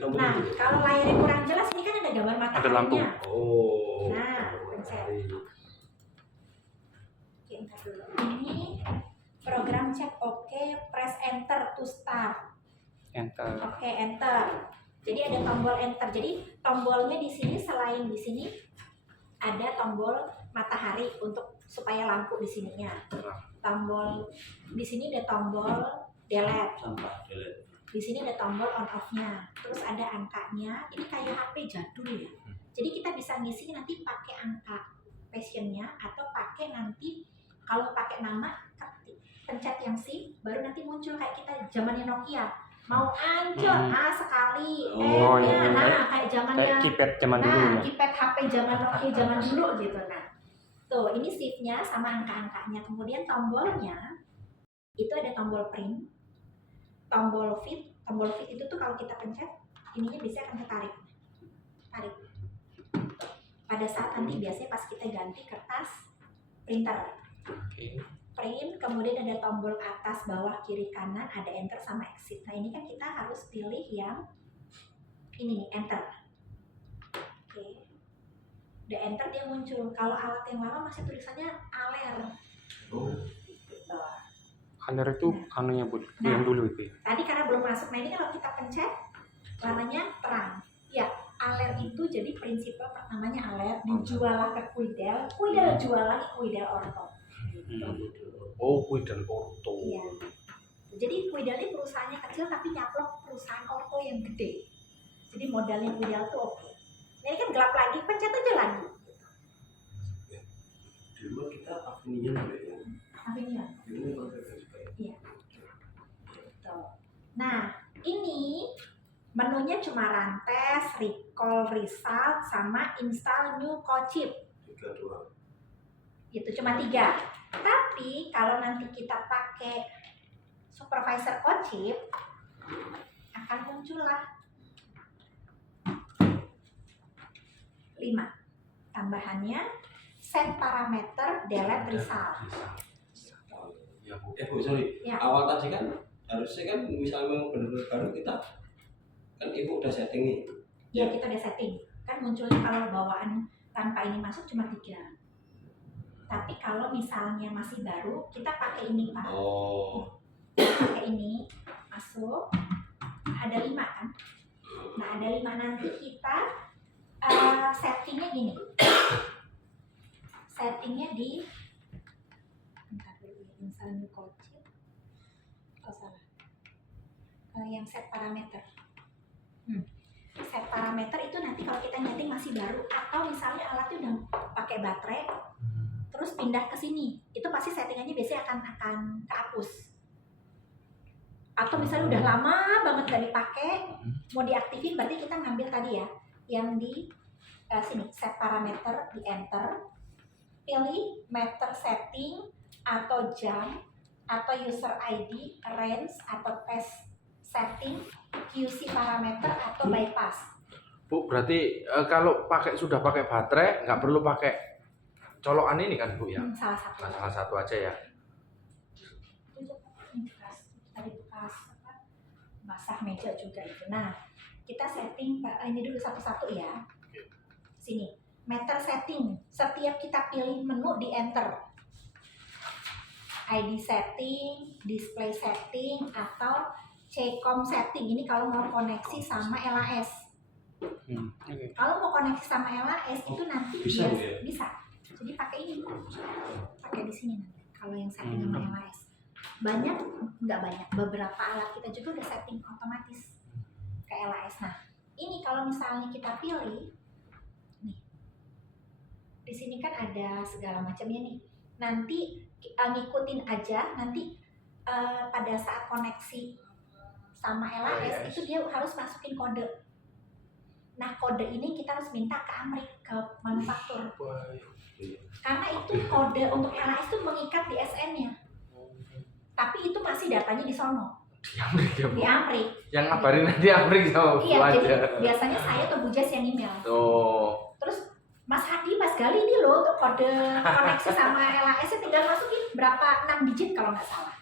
Nah, kalau layarnya kurang jelas, ini kan ada gambar mataharinya. Oh. Nah, pencet. Oke, entar dulu. Ini program cek oke, press enter to start. Enter. Oke, enter. Jadi ada tombol enter. Jadi tombolnya di sini selain di sini ada tombol matahari untuk supaya lampu di sininya. Tombol di sini ada tombol delete. Di sini ada tombol on off-nya. Terus ada angkanya. Ini kayak HP jadul ya. Jadi kita bisa ngisi nanti pakai angka passionnya atau pakai nanti kalau pakai nama pencet yang SIM baru nanti muncul kayak kita zamannya Nokia. Mau ancur sekali nah kayak zamannya keypad zaman dulu ya. Keypad HP zaman Nokia zaman dulu gitu. Nah tuh ini shiftnya sama angka-angkanya, kemudian tombolnya itu ada tombol print, tombol fit itu tuh kalau kita pencet ininya biasanya akan tarik pada saat nanti biasanya pas kita ganti kertas printer. Print, kemudian ada tombol atas, bawah, kiri, kanan, ada enter sama exit. Nah ini kan kita harus pilih yang ini nih, enter. Oke. Udah enter dia muncul. Kalau alat yang lama masih tulisannya aler. Gitu. Aler itu anunya Bu, yang dulu itu. Tadi karena belum masuk. Nah ini kalau kita pencet warnanya terang. Ya, aler itu jadi prinsipal pertamanya aler dijual ke Kuidel jual lagi Kuidel Orto. Oh, Kuidel Orto. Iya. Jadi Kuidel ini perusahaannya kecil tapi nyaplok perusahaan Orto yang gede. Jadi modalnya Kuidel tuh oke. Nah, ini kan gelap lagi, pencet aja lagi. Dulu kita Avenia ya. Avenia. Iya. Gitu. Nah, ini menunya cuma run test, recall result, sama install new code chip. 3 doang. Itu cuma 3. Tapi kalau nanti kita pakai supervisor code chip akan muncullah 5 tambahannya, set parameter, delete result. Ya Bu, Bu sorry. Ya. Awal tadi kan harusnya kan misalnya memang benar-benar baru kita kan Ibu udah setting nih. Ya kita udah setting. Kan munculnya kalau bawaan tanpa ini masuk cuma 3. Tapi kalau misalnya masih baru, kita pakai ini Pak. Oh. Pakai ini masuk. Ada 5 kan? Nah ada 5 nanti kita settingnya gini. Settingnya di bentar dulu ya, install new code chip. Oh salah. Yang set parameter. Set parameter itu nanti kalau kita nyeting masih baru atau misalnya alatnya udah pakai baterai terus pindah ke sini, itu pasti settingannya biasanya akan kehapus. Atau misalnya udah lama banget gak dipakai, mau diaktifin berarti kita ngambil tadi ya yang di sini set parameter, di enter, pilih meter setting atau jam atau user ID, range atau path setting, QC parameter atau bypass. Bu, berarti kalau sudah pakai baterai nggak perlu pakai colokan ini kan Bu ya? Salah satu. Nah, salah satu aja ya. Itu tadi bekas basah meja juga itu. Nah, kita setting ini dulu satu-satu ya. Sini, meter setting. Setiap kita pilih menu di enter. ID setting, display setting atau CCOM setting. Ini kalau mau koneksi sama LAS. Okay. Kalau mau koneksi sama LAS itu nanti Bisa, bisa. Jadi pakai ini, pakai di sini nanti. Kalau yang setting sama LAS, nggak banyak. Beberapa alat kita juga udah setting otomatis ke LAS. Nah, ini kalau misalnya kita pilih, nih, di sini kan ada segala macamnya nih. Nanti ngikutin aja. Nanti pada saat koneksi sama LAS itu dia harus masukin kode. Nah kode ini kita harus minta ke Amrik, ke manufaktur. Karena itu kode untuk LAS itu mengikat di SN-nya. Tapi itu masih datanya di sono. Di Amrik. Yang ngabarin nanti Amrik sama Bu Iya, aja. jadi biasanya saya atau Bu Jas yang email. Oh. Terus Mas Hadi, Mas Gali ini loh tuh kode koneksi sama LAS-nya tinggal masukin berapa 6 digit kalau nggak salah.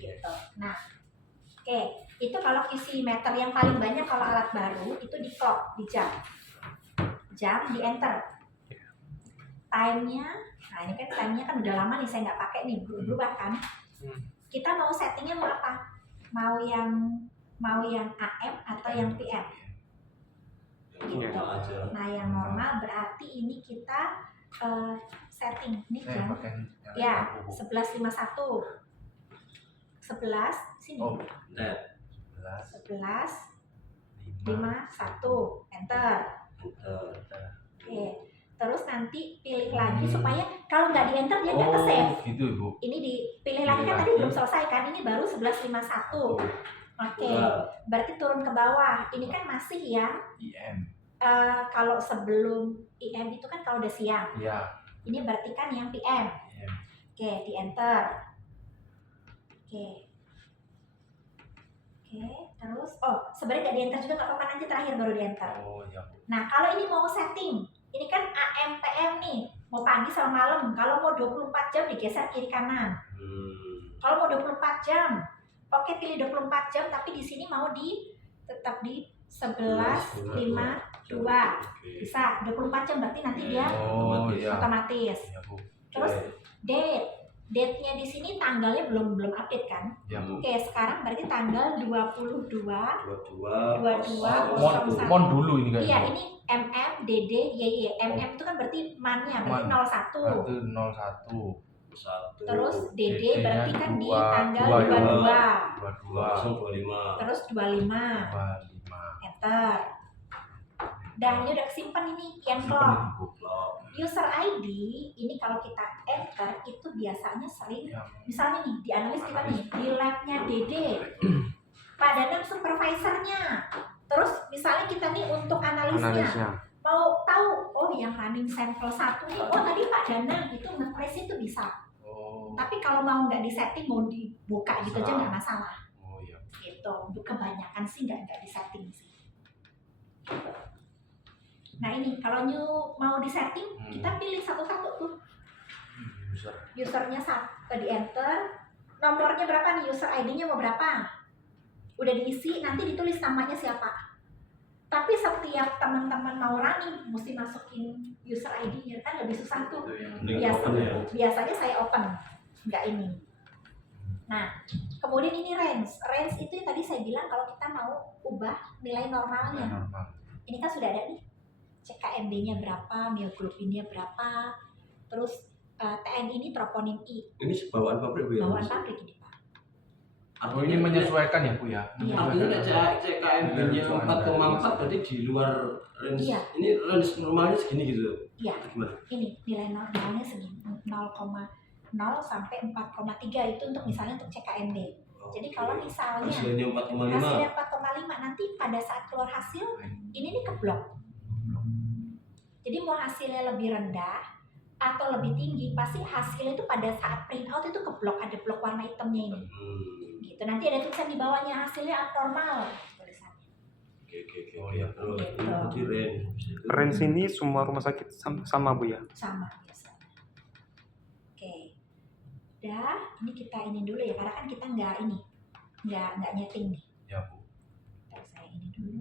Gitu. Nah, oke. Itu kalau isi meter yang paling banyak kalau alat baru itu di clock, di jam. Jam di enter. Time-nya, nah ini kan time-nya kan udah lama nih saya nggak pakai nih, berubah kan. Kita mau settingnya mau apa? Mau yang AM atau yang PM? Gitu. aja. Nah yang normal berarti ini kita setting ini Saya jam pakai ya yang 11.51 11 sini Oh, Nah, 11.51 enter. Oke, terus nanti pilih lagi supaya kalau nggak di enter dia nggak ke save. gitu Ibu. Ini dipilih lagi kan Pilih tadi lagi. belum selesai kan, ini baru 11.51. Oke, berarti turun ke bawah. Ini kan masih yang IM. kalau sebelum IM itu kan kalau udah siang. Iya. Ini berarti kan yang PM. IM. Oke, di enter. Oke. Oke, terus sebenarnya nggak di enter juga nggak apa-apa, nanti terakhir baru di enter. Oh iya Bu. Nah, kalau ini mau setting, ini kan AM PM nih, mau pagi sama malam. Kalau mau 24 jam digeser kiri kanan. Kalau mau 24 jam, oke pilih 24 jam, tapi di sini mau tetap di 11.52. Bisa 24 jam berarti nanti dia Oh iya. otomatis. Iya Bu. Terus date-nya di sini tanggalnya belum update kan? Iya Bu. Oke, sekarang berarti tanggal 22 Mon dulu ini kan. Iya, ini MM, DD, YY. MM itu kan berarti man-nya, berarti 01. Itu 01. Terus DD DD-nya berarti kan di dua, tanggal dua, 22. Terus 25. Enter. Dan ini udah kesimpan ini yang clock. User ID ini kalau kita enter itu biasanya sering, Ya. misalnya nih di analis kita nih di labnya DD, Pak Danang supervisornya. Terus misalnya kita nih untuk analisnya. Mau tahu, oh yang running sampel 1 nih, oh tadi Pak Danang itu nge-trace itu bisa. Oh. Tapi kalau mau nggak disetting, mau dibuka gitu aja nggak masalah. Oh iya. Gitu, untuk kebanyakan sih nggak disetting sih. Nah ini kalau mau disetting, kita pilih satu-satu tuh. Usernya di enter, nomornya berapa nih, user ID-nya mau berapa? Udah diisi, nanti ditulis namanya siapa. Tapi setiap teman-teman mau running mesti masukin user ID-nya, kan lebih susah tuh. Biasanya saya open, nggak ini. Nah, kemudian ini range itu yang tadi saya bilang kalau kita mau ubah nilai normalnya. Ini kan sudah ada nih, CKMB-nya berapa, myoglobinnya berapa, terus TNI ini troponin I. Ini bawaan pabrik Bu ya? Bawaan pabrik ini Pak. Oh ini menyesuaikan ya Bu ya? Iya. Artinya CKMB-nya 4,4 berarti di luar range. Iya. Ini range normalnya segini gitu. Iya. Gimana? Ini nilai normalnya segini 0,0 sampai 4,3 itu untuk misalnya untuk CKMB. Jadi kalau misalnya hasilnya 4,5. hasilnya 4,5 nanti pada saat keluar hasil ini nih keblok. Jadi mau hasilnya lebih rendah atau lebih tinggi, pasti hasilnya itu pada saat print out itu keblok, ada blok warna hitamnya ini. Gitu. Nanti ada tulisan di bawahnya hasilnya abnormal tulisannya. Oke. Oh iya. Terus di range. Range ini semua rumah sakit sama Bu ya? Sama biasanya. Oke. Udah, ini kita ini dulu ya, karena kan kita nggak nyeting nih. Ya Bu. Ntar saya ini dulu.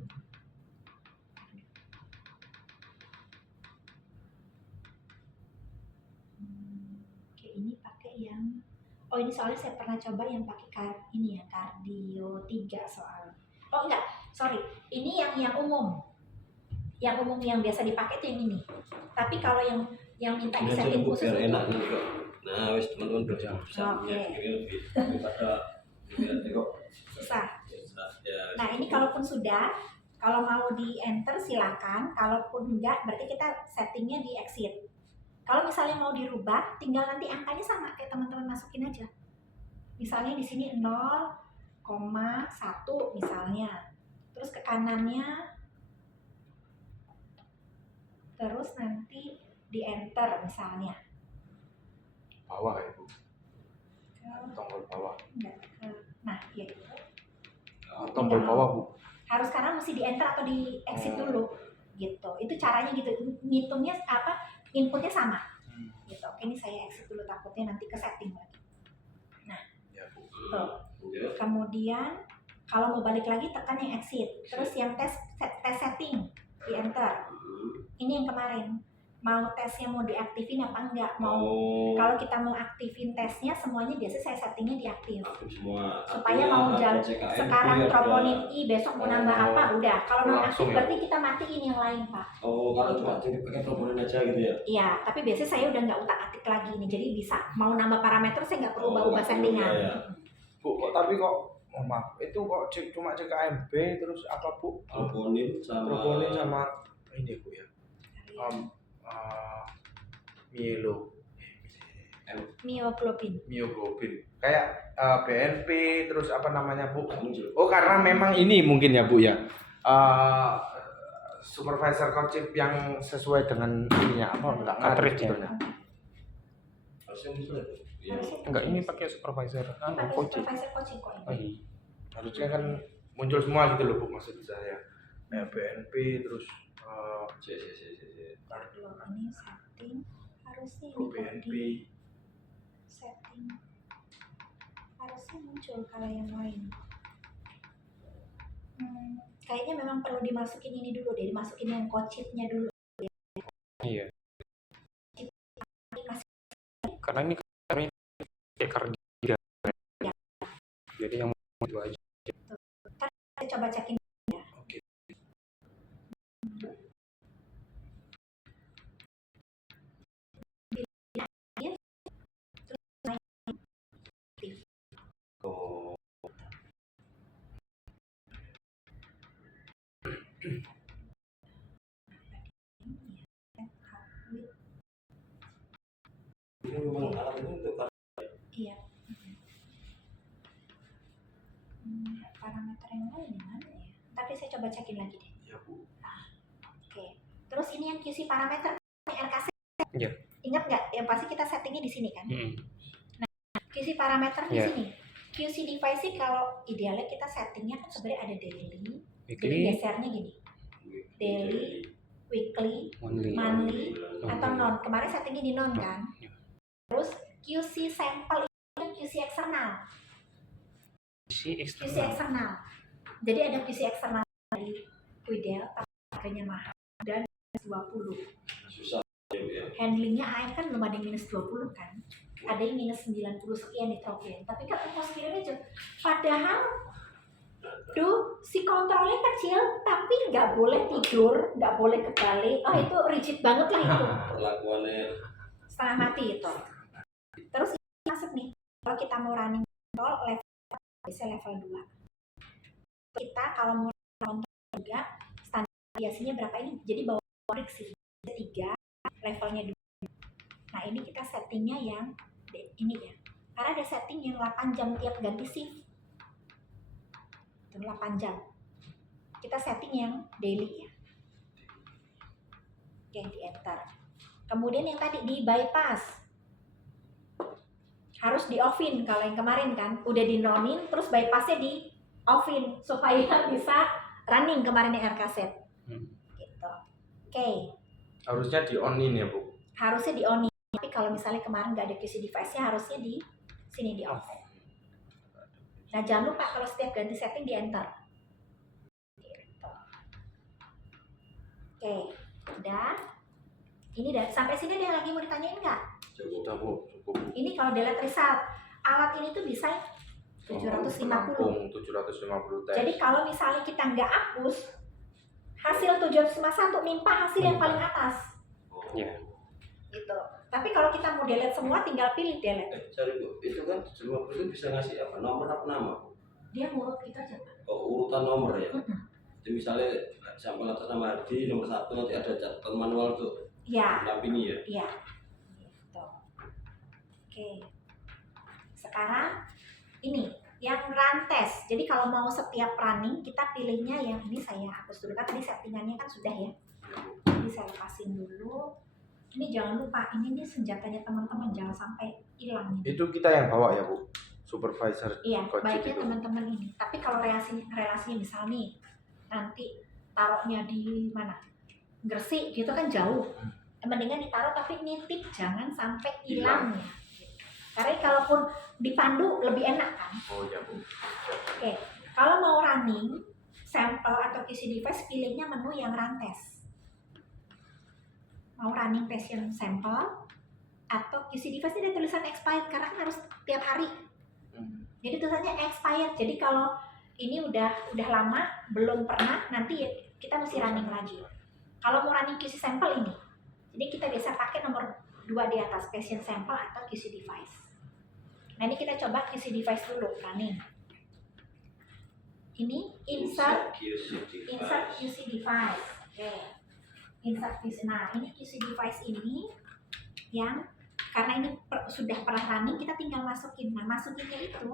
Oke, ini pakai yang ini soalnya saya pernah coba yang pakai ini ya, kardio 3 soalnya. Oh enggak, sorry. Ini yang umum. Yang umum yang biasa dipakai itu yang ini. Tapi kalau yang minta di setting khusus biar itu enak nih kok. Nah, wis teman-teman bisa Oke. lebih daripada kok. susah. Ya. Nah ini kalaupun sudah, kalau mau di enter silakan. Kalaupun enggak, berarti kita settingnya di exit. Kalau misalnya mau dirubah, tinggal nanti angkanya sama kayak teman-teman masukin aja. Misalnya di sini 0,1 misalnya. Terus ke kanannya, terus nanti di enter misalnya. Bawah ya Bu. Tombol bawah. Nah, ya itu. Tombol bawah Bu. Harus sekarang mesti di enter atau di exit dulu. Gitu. Itu caranya gitu. Ngitungnya inputnya sama. Gitu. Oke, ini saya exit dulu, takutnya nanti ke setting lagi. Nah, Ya Bu. tuh. Kemudian Kalau mau balik lagi tekan yang exit. Terus yang tes setting di enter. Ini yang kemarin. Mau tesnya mau diaktifin apa enggak? Kalau kita mau aktifin tesnya semuanya biasa saya settingnya diaktif. aktif semua. Supaya Artinya mau ada jalan CKM sekarang itu ya, troponin I besok mau nambah apa udah. Kalau non Langsung aktif ya? berarti kita matiin yang lain Pak. kalau cuma jadi pakai proponin aja gitu ya. Iya, tapi biasanya saya udah nggak utak-atik lagi nih, jadi bisa mau nambah parameter saya nggak perlu ubah nggak perlu, settingan. ya. Bu, tapi kok maaf, itu kok cuma CKMB terus apa Bu? Proponin Proponin sama ini Bu ya. Myoglobin. Myoglobin. Kayak BNP terus apa namanya Bu? nggak muncul. Oh karena memang ini mungkin ya Bu ya. Supervisor coaching yang sesuai dengan ininya apa enggak Cartridge-nya. sebetulnya. Harusnya muncul ya. Iya. Enggak, ini pakai supervisor. Pakai Coaching. supervisor coaching kok Oh, ini. iya. Harusnya kan muncul semua gitu loh Bu maksud saya. Kayak BNP terus Kalau ini setting harusnya ini oh, kok BNP. di setting harusnya muncul kalau yang lain. Kayaknya memang perlu dimasukin ini dulu deh, dimasukin yang coachingnya dulu. Iya. Ini masih Karena ini kayak kardigan. Jadi yang itu aja. saya coba cekin. Oke. Oh. Ini memang alat itu untuk Iya. Parameter yang lain di mana ya? Tapi saya coba cekin lagi deh. Ya Bu. Oke. Terus ini yang QC parameter RKC. Iya. Ingat nggak? Yang pasti kita settingnya di sini kan? QC parameter di Iya. sini. QC device sih kalau idealnya kita settingnya kan sebenarnya ada daily. Jadi Weekly, gesernya gini. Daily, weekly, monthly. monthly, atau non. Kemarin settingnya di non kan? Iya. Terus QC sampel itu QC eksternal. Si QC eksternal. eksternal. Jadi ada QC eksternal dari Quidel, tapi harganya mahal dan 20. susah ya. Handlingnya AM kan belum ada yang minus 20 kan? Ada yang minus 90 sekian di Tropian. Tapi kan ongkos kirimnya juga. Padahal si kontrolnya kecil tapi nggak boleh tidur, nggak boleh kebalik. Oh itu rigid banget lah itu. Perlakuannya Setengah mati itu. Terus ini masuk nih. Kalau kita mau running kontrol level bisa level 2. Kita kalau mau kontrol juga standar biasanya berapa ini? Jadi bawa friksi 3 levelnya 2. Nah ini kita settingnya yang ini ya. Karena ada setting yang 8 jam tiap ganti shift. Itu 8 jam. Kita setting yang daily ya. Oke, di enter. Kemudian yang tadi di bypass. Harus di offin kalau yang kemarin kan. Udah di nonin terus bypassnya di offin supaya bisa running kemarin yang RK set. Gitu. Oke. Harusnya di on-in ya Bu. Harusnya di on. Tapi kalau misalnya kemarin nggak ada QC device-nya harusnya di sini di off. Nah jangan lupa kalau setiap ganti setting di enter. Gitu. Oke, udah. Ini dah sampai sini ada yang lagi mau ditanyain nggak? Sudah Bu, cukup. Ini kalau delete result, alat ini tuh bisa 750. Penampung 750 tes. Jadi kalau misalnya kita nggak hapus, hasil 751 untuk nimpa hasil yang paling atas. Iya. Gitu. Tapi kalau kita mau delete semua tinggal pilih delete. sorry Bu, itu kan 50 itu bisa ngasih apa? Nomor apa nama Bu? Dia ngurut gitu aja, Pak. Oh, urutan nomor ya. Mm-mm. Jadi misalnya sampel atas nama Hadi nomor 1 nanti ada catatan manual tuh. Ya, Dampingi ya. iya. Gitu. Oke. Sekarang ini yang run test. Jadi kalau mau setiap running kita pilihnya yang ini saya hapus dulu kan tadi settingannya kan sudah ya. Jadi saya lepasin dulu. Ini jangan lupa ini nih senjatanya teman-teman jangan sampai hilang nih. Itu kita yang bawa ya Bu. Supervisor Iya, coaching baiknya itu. teman-teman ini. Tapi kalau relasinya misal nih nanti taruhnya di mana? Gresik gitu kan jauh. Mendingan ditaruh tapi nitip jangan sampai hilang ya. Karena kalaupun dipandu lebih enak kan. Oh ya Bu. Oke, Kalau mau running sampel atau QC device, pilihnya menu yang run test. Mau running patient sample atau QC device, ini ada tulisan expired karena kan harus tiap hari. Jadi tulisannya expired. Jadi kalau ini udah lama, belum pernah, nanti ya kita mesti running lagi. Kalau mau running QC sample ini, jadi kita biasa pakai nomor 2 di atas, patient sample atau QC device. Nah ini kita coba QC device dulu, running. Ini insert QC device. Oke. Insert QC. Nah ini QC device ini yang karena ini sudah pernah running, kita tinggal masukin. Nah masukinnya itu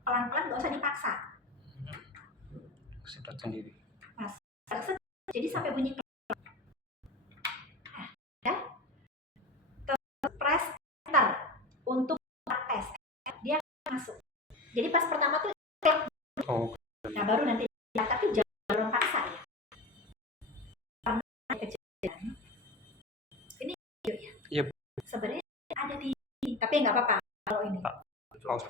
pelan-pelan, nggak usah dipaksa. Sedot sendiri. Jadi sampai bunyi press enter untuk tes, dia masuk. Jadi pas pertama tuh Oh, nah baru nanti, tapi jangan paksa ya. Karena kejadian ini video ya. Iya. Sebenarnya ada di, tapi nggak apa-apa kalau ini. pause.